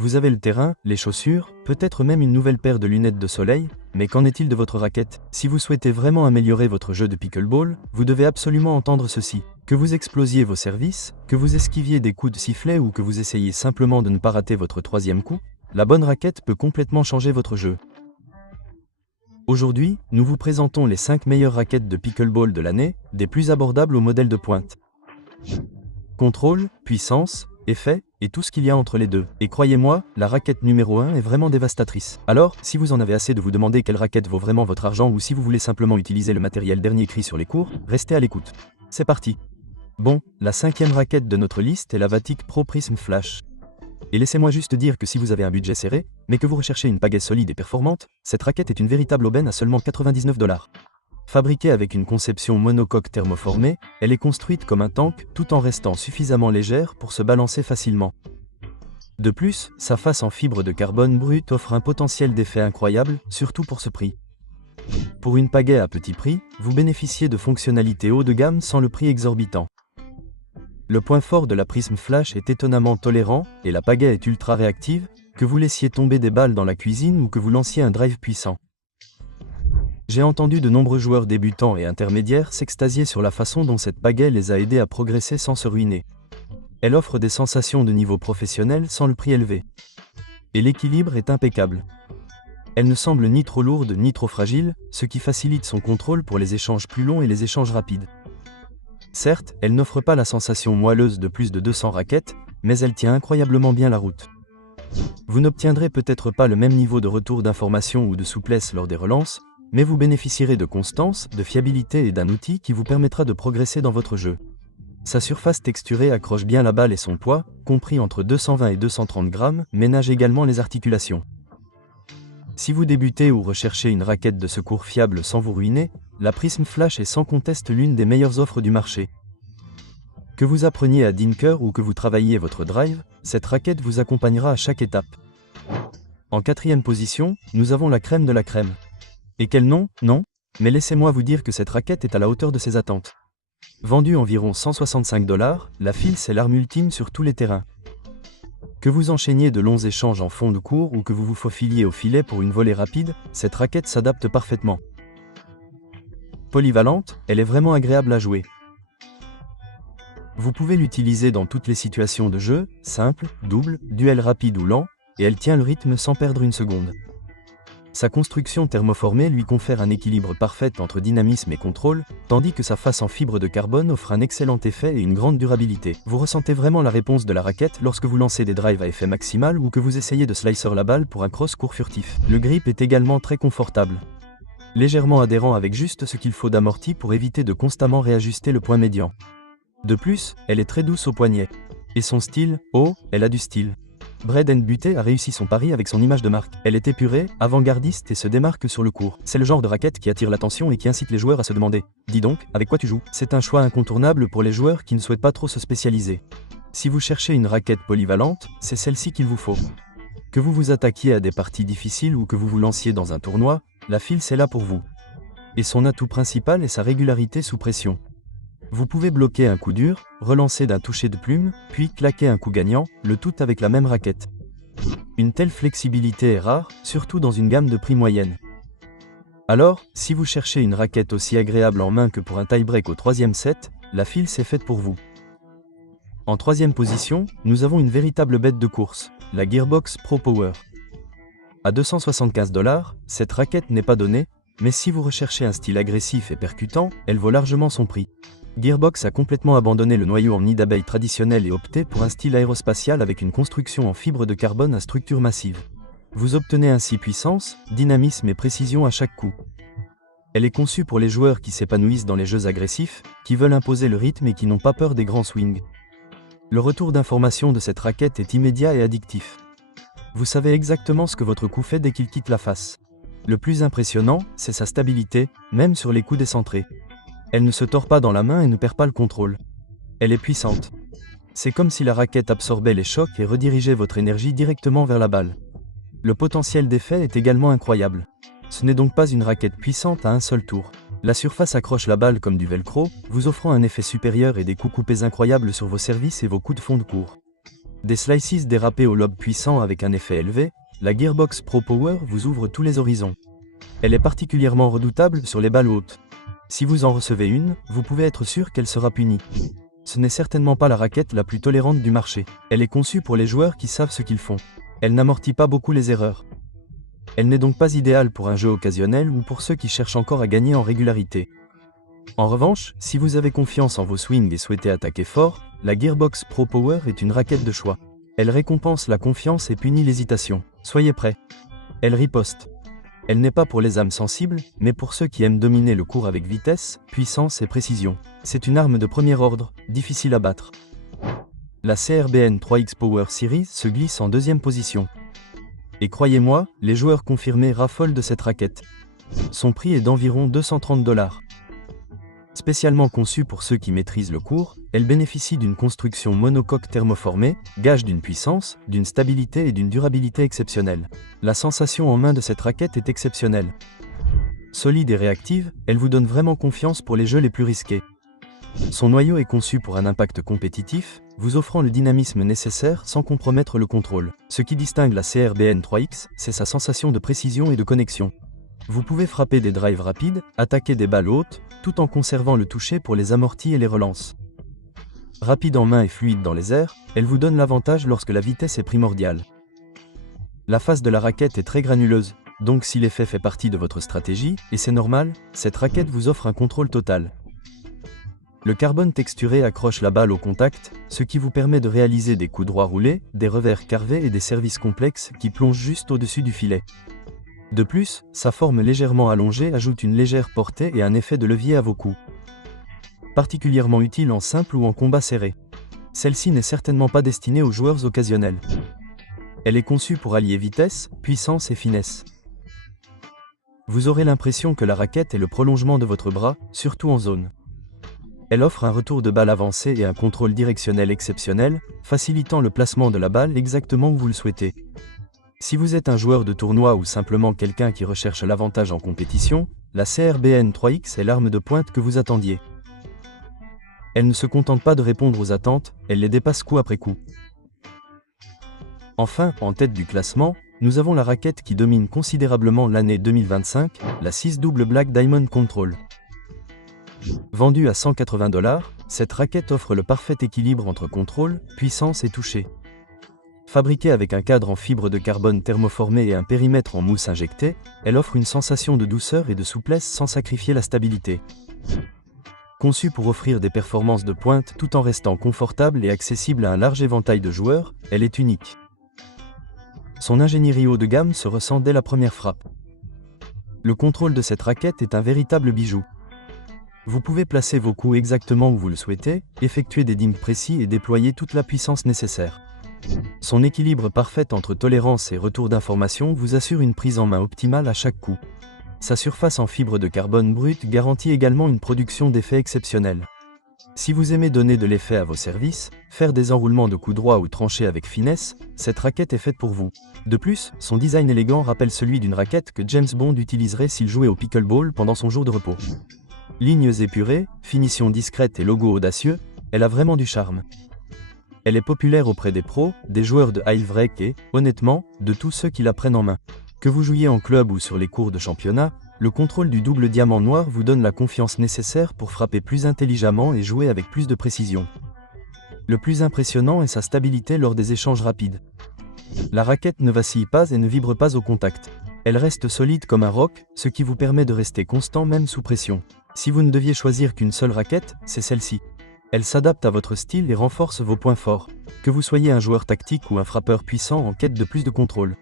Vous avez le terrain, les chaussures, peut-être même une nouvelle paire de lunettes de soleil, mais qu'en est-il de votre raquette? Si vous souhaitez vraiment améliorer votre jeu de pickleball, vous devez absolument entendre ceci. Que vous explosiez vos services, que vous esquiviez des coups de sifflet ou que vous essayiez simplement de ne pas rater votre troisième coup, la bonne raquette peut complètement changer votre jeu. Aujourd'hui, nous vous présentons les 5 meilleures raquettes de pickleball de l'année, des plus abordables au modèle de pointe. Contrôle, puissance, effet, et tout ce qu'il y a entre les deux. Et croyez-moi, la raquette numéro 1 est vraiment dévastatrice. Alors, si vous en avez assez de vous demander quelle raquette vaut vraiment votre argent ou si vous voulez simplement utiliser le matériel dernier cri sur les cours, restez à l'écoute. C'est parti. Bon, la 5e raquette de notre liste est la Vatic Pro Prism Flash. Et laissez-moi juste dire que si vous avez un budget serré, mais que vous recherchez une pagaie solide et performante, cette raquette est une véritable aubaine à seulement 99 $. Fabriquée avec une conception monocoque thermoformée, elle est construite comme un tank tout en restant suffisamment légère pour se balancer facilement. De plus, sa face en fibre de carbone brut offre un potentiel d'effet incroyable, surtout pour ce prix. Pour une pagaie à petit prix, vous bénéficiez de fonctionnalités haut de gamme sans le prix exorbitant. Le point fort de la Prism Flash est étonnamment tolérant et la pagaie est ultra réactive, que vous laissiez tomber des balles dans la cuisine ou que vous lanciez un drive puissant. J'ai entendu de nombreux joueurs débutants et intermédiaires s'extasier sur la façon dont cette pagaie les a aidés à progresser sans se ruiner. Elle offre des sensations de niveau professionnel sans le prix élevé. Et l'équilibre est impeccable. Elle ne semble ni trop lourde ni trop fragile, ce qui facilite son contrôle pour les échanges plus longs et les échanges rapides. Certes, elle n'offre pas la sensation moelleuse de plus de 200 raquettes, mais elle tient incroyablement bien la route. Vous n'obtiendrez peut-être pas le même niveau de retour d'information ou de souplesse lors des relances, mais vous bénéficierez de constance, de fiabilité et d'un outil qui vous permettra de progresser dans votre jeu. Sa surface texturée accroche bien la balle et son poids, compris entre 220 et 230 grammes, ménage également les articulations. Si vous débutez ou recherchez une raquette de secours fiable sans vous ruiner, la Prism Flash est sans conteste l'une des meilleures offres du marché. Que vous appreniez à dinker ou que vous travailliez votre drive, cette raquette vous accompagnera à chaque étape. En 4e position, nous avons la crème de la crème. Et quel nom? Non, mais laissez-moi vous dire que cette raquette est à la hauteur de ses attentes. Vendue environ 165 $, la Fils est l'arme ultime sur tous les terrains. Que vous enchaîniez de longs échanges en fond de cours ou que vous vous faufiliez au filet pour une volée rapide, cette raquette s'adapte parfaitement. Polyvalente, elle est vraiment agréable à jouer. Vous pouvez l'utiliser dans toutes les situations de jeu, simple, double, duel rapide ou lent, et elle tient le rythme sans perdre une seconde. Sa construction thermoformée lui confère un équilibre parfait entre dynamisme et contrôle, tandis que sa face en fibre de carbone offre un excellent effet et une grande durabilité. Vous ressentez vraiment la réponse de la raquette lorsque vous lancez des drives à effet maximal ou que vous essayez de slicer la balle pour un cross-court furtif. Le grip est également très confortable. Légèrement adhérent avec juste ce qu'il faut d'amorti pour éviter de constamment réajuster le point médian. De plus, elle est très douce au poignet. Et son style, oh, elle a du style. Bread & Butter a réussi son pari avec son image de marque. Elle est épurée, avant-gardiste et se démarque sur le court. C'est le genre de raquette qui attire l'attention et qui incite les joueurs à se demander « Dis donc, avec quoi tu joues ?» C'est un choix incontournable pour les joueurs qui ne souhaitent pas trop se spécialiser. Si vous cherchez une raquette polyvalente, c'est celle-ci qu'il vous faut. Que vous vous attaquiez à des parties difficiles ou que vous vous lanciez dans un tournoi, la Fils est là pour vous. Et son atout principal est sa régularité sous pression. Vous pouvez bloquer un coup dur, relancer d'un toucher de plume, puis claquer un coup gagnant, le tout avec la même raquette. Une telle flexibilité est rare, surtout dans une gamme de prix moyenne. Alors, si vous cherchez une raquette aussi agréable en main que pour un tie-break au 3e set, la Fils est faite pour vous. En 3e position, nous avons une véritable bête de course, la Gearbox Pro Power. À 275 $, cette raquette n'est pas donnée, mais si vous recherchez un style agressif et percutant, elle vaut largement son prix. Gearbox a complètement abandonné le noyau en nid d'abeille traditionnel et opté pour un style aérospatial avec une construction en fibre de carbone à structure massive. Vous obtenez ainsi puissance, dynamisme et précision à chaque coup. Elle est conçue pour les joueurs qui s'épanouissent dans les jeux agressifs, qui veulent imposer le rythme et qui n'ont pas peur des grands swings. Le retour d'information de cette raquette est immédiat et addictif. Vous savez exactement ce que votre coup fait dès qu'il quitte la face. Le plus impressionnant, c'est sa stabilité, même sur les coups décentrés. Elle ne se tord pas dans la main et ne perd pas le contrôle. Elle est puissante. C'est comme si la raquette absorbait les chocs et redirigeait votre énergie directement vers la balle. Le potentiel d'effet est également incroyable. Ce n'est donc pas une raquette puissante à un seul tour. La surface accroche la balle comme du velcro, vous offrant un effet supérieur et des coups coupés incroyables sur vos services et vos coups de fond de cours. Des slices dérapés au lobe puissant avec un effet élevé, la Gearbox Pro Power vous ouvre tous les horizons. Elle est particulièrement redoutable sur les balles hautes. Si vous en recevez une, vous pouvez être sûr qu'elle sera punie. Ce n'est certainement pas la raquette la plus tolérante du marché. Elle est conçue pour les joueurs qui savent ce qu'ils font. Elle n'amortit pas beaucoup les erreurs. Elle n'est donc pas idéale pour un jeu occasionnel ou pour ceux qui cherchent encore à gagner en régularité. En revanche, si vous avez confiance en vos swings et souhaitez attaquer fort, la Gearbox Pro Power est une raquette de choix. Elle récompense la confiance et punit l'hésitation. Soyez prêts. Elle riposte. Elle n'est pas pour les âmes sensibles, mais pour ceux qui aiment dominer le court avec vitesse, puissance et précision. C'est une arme de premier ordre, difficile à battre. La CRBN 3X Power Series se glisse en deuxième position. Et croyez-moi, les joueurs confirmés raffolent de cette raquette. Son prix est d'environ $230. Spécialement conçue pour ceux qui maîtrisent le court, elle bénéficie d'une construction monocoque thermoformée, gage d'une puissance, d'une stabilité et d'une durabilité exceptionnelles. La sensation en main de cette raquette est exceptionnelle. Solide et réactive, elle vous donne vraiment confiance pour les jeux les plus risqués. Son noyau est conçu pour un impact compétitif, vous offrant le dynamisme nécessaire sans compromettre le contrôle. Ce qui distingue la CRBN 3X, c'est sa sensation de précision et de connexion. Vous pouvez frapper des drives rapides, attaquer des balles hautes, tout en conservant le toucher pour les amortis et les relances. Rapide en main et fluide dans les airs, elle vous donne l'avantage lorsque la vitesse est primordiale. La face de la raquette est très granuleuse, donc si l'effet fait partie de votre stratégie, et c'est normal, cette raquette vous offre un contrôle total. Le carbone texturé accroche la balle au contact, ce qui vous permet de réaliser des coups droits roulés, des revers carvés et des services complexes qui plongent juste au-dessus du filet. De plus, sa forme légèrement allongée ajoute une légère portée et un effet de levier à vos coups. Particulièrement utile en simple ou en combat serré. Celle-ci n'est certainement pas destinée aux joueurs occasionnels. Elle est conçue pour allier vitesse, puissance et finesse. Vous aurez l'impression que la raquette est le prolongement de votre bras, surtout en zone. Elle offre un retour de balle avancé et un contrôle directionnel exceptionnel, facilitant le placement de la balle exactement où vous le souhaitez. Si vous êtes un joueur de tournoi ou simplement quelqu'un qui recherche l'avantage en compétition, la CRBN 3X est l'arme de pointe que vous attendiez. Elle ne se contente pas de répondre aux attentes, elle les dépasse coup après coup. Enfin, en tête du classement, nous avons la raquette qui domine considérablement l'année 2025, la 6 Double Black Diamond Control. Vendue à $180, cette raquette offre le parfait équilibre entre contrôle, puissance et toucher. Fabriquée avec un cadre en fibre de carbone thermoformé et un périmètre en mousse injectée, elle offre une sensation de douceur et de souplesse sans sacrifier la stabilité. Conçue pour offrir des performances de pointe tout en restant confortable et accessible à un large éventail de joueurs, elle est unique. Son ingénierie haut de gamme se ressent dès la première frappe. Le contrôle de cette raquette est un véritable bijou. Vous pouvez placer vos coups exactement où vous le souhaitez, effectuer des dinks précis et déployer toute la puissance nécessaire. Son équilibre parfait entre tolérance et retour d'information vous assure une prise en main optimale à chaque coup. Sa surface en fibre de carbone brut garantit également une production d'effets exceptionnels. Si vous aimez donner de l'effet à vos services, faire des enroulements de coups droits ou trancher avec finesse, cette raquette est faite pour vous. De plus, son design élégant rappelle celui d'une raquette que James Bond utiliserait s'il jouait au pickleball pendant son jour de repos. Lignes épurées, finition discrète et logo audacieux, elle a vraiment du charme. Elle est populaire auprès des pros, des joueurs de high break et, honnêtement, de tous ceux qui la prennent en main. Que vous jouiez en club ou sur les cours de championnat, le contrôle du double diamant noir vous donne la confiance nécessaire pour frapper plus intelligemment et jouer avec plus de précision. Le plus impressionnant est sa stabilité lors des échanges rapides. La raquette ne vacille pas et ne vibre pas au contact. Elle reste solide comme un roc, ce qui vous permet de rester constant même sous pression. Si vous ne deviez choisir qu'une seule raquette, c'est celle-ci. Elle s'adapte à votre style et renforce vos points forts, que vous soyez un joueur tactique ou un frappeur puissant en quête de plus de contrôle.